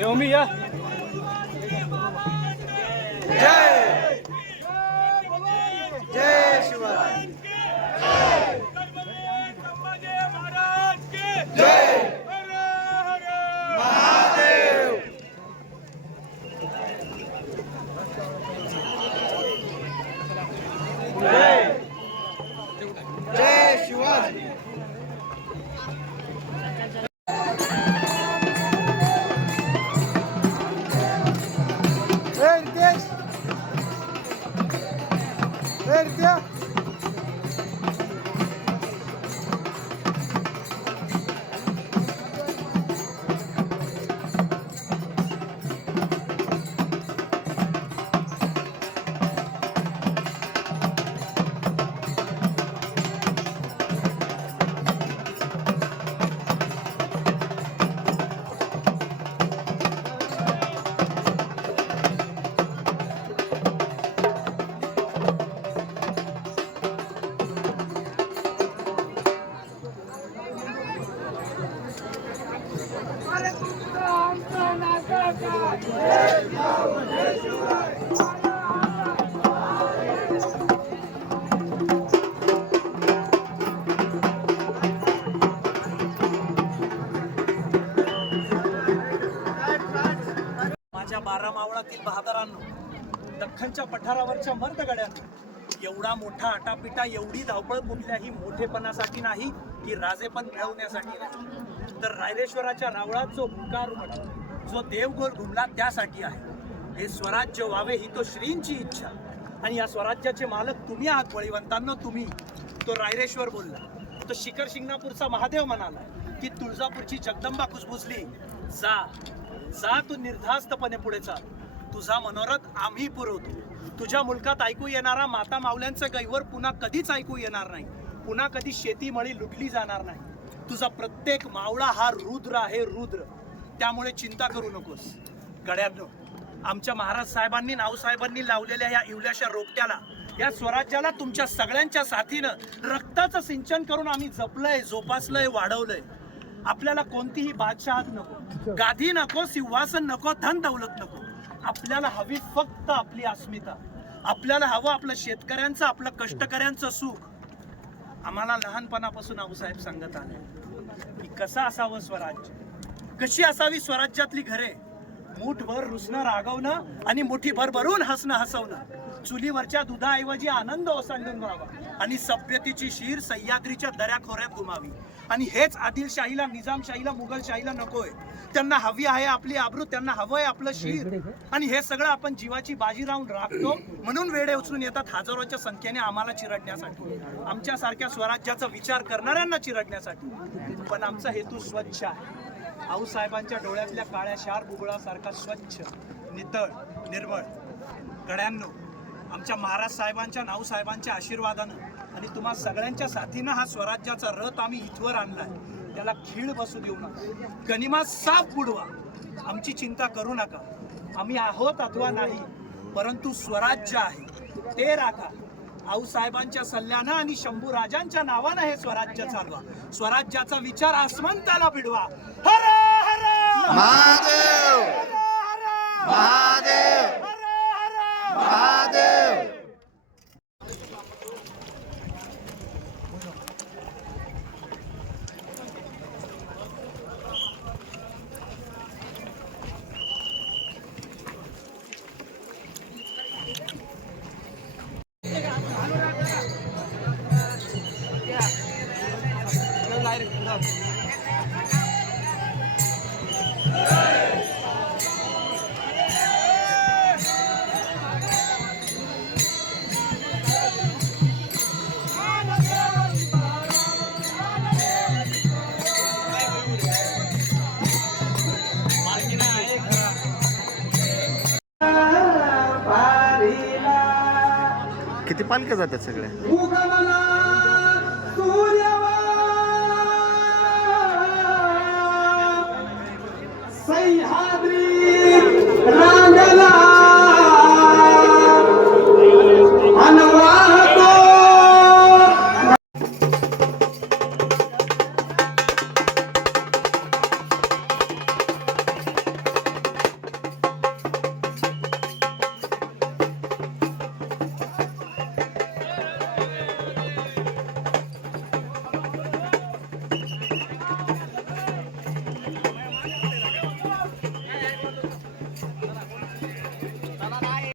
येवमी या जय जय शिवराय जय महादेव जय जय शिवाजी माझ्या 12 मावळातील बहादरांनो, दख्खनच्या पठारावरच्या मर्दगड्यांनो, एवढा मोठा आटापिटा, एवढी धावपळ कुठल्याही मोठेपणासाठी नाही की राजेपण मिळवण्यासाठी नाही, तर रायरेश्वराच्या रावळात जो हुंकार उमटला, जो देवगोल घुमला त्यासाठी आहे. हे स्वराज्य व्हावे ही तो श्रींची इच्छा, आणि या स्वराज्याचे मालक तुम्ही आहात बळीवंतांनो. तुम्ही, तो रायरेश्वर बोलला, तो शिखर शिंगणापूरचा महादेव म्हणाला की तुळजापूरची जगदंबा कुजबुजली, जा जा तू निर्धास्तपणे पुढे चाल, तुझा मनोरथ आम्ही पुरवतो. तुझ्या मुलकात ऐकू येणारा माता मावल्यांचं गैवर पुन्हा कधीच ऐकू येणार नाही, पुन्हा कधी शेतीमळी लुटली जाणार नाही. तुझा प्रत्येक मावळा हा रुद्र आहे, रुद्र. त्यामुळे चिंता करू नकोस. गड्यांनो, आमच्या महाराज साहेबांनी, नावसाहेबांनी लावलेल्या या इवल्याशा रोपट्याला, या स्वराज्याला तुमच्या सगळ्यांच्या साथीनं रक्ताचं सिंचन करून आम्ही जपलंय, जोपासलंय, वाढवलंय. आपल्याला कोणतीही बादशहात नको, गादी नको, सिंहासन नको, धन दौलत नको. आपल्याला हवी फक्त आपली अस्मिता. आपल्याला हवं आपलं शेतकऱ्यांचं, आपलं कष्टकऱ्यांचं सुख. आम्हाला लहानपणापासून आऊसाहेब सांगत आले की कसं असावं स्वराज्य, कशी असावी स्वराज्यातली घरे. मूठभर रुसणं रागवणं आणि मुठीभर भरून हसणं हसवणं. चुलीवरच्या दुधाऐवजी आनंद ओसांडून व्हावा आणि सभ्यतेची शीर सह्याद्रीच्या दऱ्याखोऱ्यात घुमावी. आणि हेच आदिलशाहीला, निजामशाहीला, मुघलशाहीला नकोय. त्यांना हवी आहे आपली आबरू, त्यांना हवंय आपलं शीर. आणि हे सगळं आपण जीवाची बाजी लावून राखतो, म्हणून वेडे उचलून येतात हजारोच्या संख्येने आम्हाला चिरडण्यासाठी, आमच्यासारख्या स्वराज्याचा विचार करणाऱ्यांना चिरडण्यासाठी. पण आमचा हेतू स्वच्छ आहे. आऊसाहेबांच्या डोळ्यातल्या काळ्या शार बुबुळासारखा स्वच्छ, नितळ, निर्मळ. गड्यांनो, आमच्या महाराज साहेबांच्या, नावसाहेबांच्या आशीर्वादानं आणि तुम्हा सगळ्यांच्या साथीनं हा स्वराज्याचा रथ आम्ही इथवर आणलाय. त्याला खीळ बसू देऊ नका, गनिमा साफ बुडवा. आमची चिंता करू नका. आम्ही आहोत अथवा नाही, परंतु स्वराज्य आहे ते राखा. आऊसाहेबांच्या सल्ल्यानं आणि शंभू राजांच्या नावानं हे स्वराज्य चालवा. स्वराज्याचा विचार आसमंताला भिडवा. हर हर महादेव महादेव महादेव. किती पालख्या जातात सगळ्या?